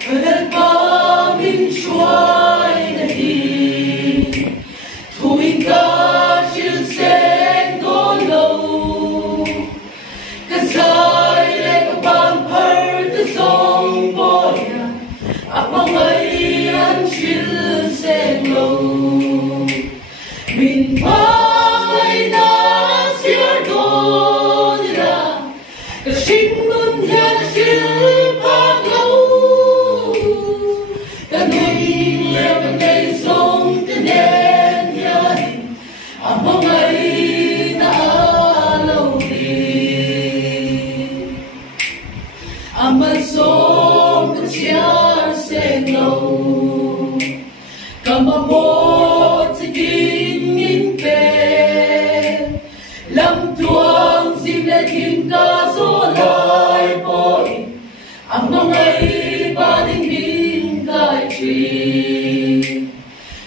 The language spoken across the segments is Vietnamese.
Hãy ba mình xoay đi Thôi ca chiều sen có lâu Kazai lệ các bạn phở từ sông bồi mong ấy ăn chiều sen lâu Mình ba ấy đã xia đô đi ra Cả sinh luôn hiện chiều phát lâu Cả nuôi leo cả cây sông cái đèn nhai mong ấy đã lâu đi mà sông cái chia sen lâu Cả mà một chỉ kinh nghìn bề Lâm tuang dìm lệ tìm ca số lại bội mong ấy ba đình mình cài trì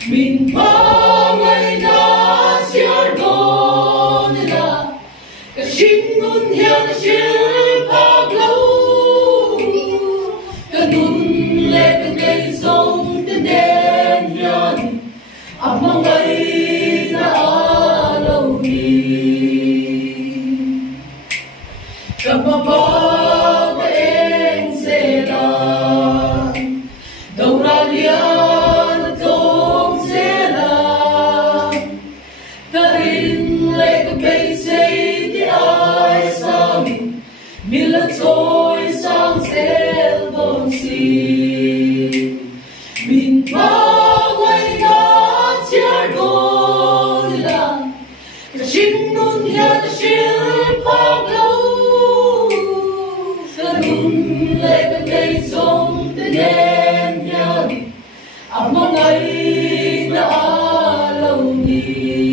Mình ba ngày đã xia đô nên là Cả sinh luôn hiện chiều phát lâu Cả nôn lệ cả cây sông tên đèn nhàn mong ấy đã lâu đi Cả mà ba và em sẽ là Đâu ra lian không sẽ là Cả rin lệ cả cây xây thì ai sao mình là trôi sang sẽ đồn xì Mình ba ngày đã chia đôi là Cả chính luôn hiện chiều phát lâu Cả nôn lệ cả cây sông tên đèn nhàn mong ấy đã lâu đi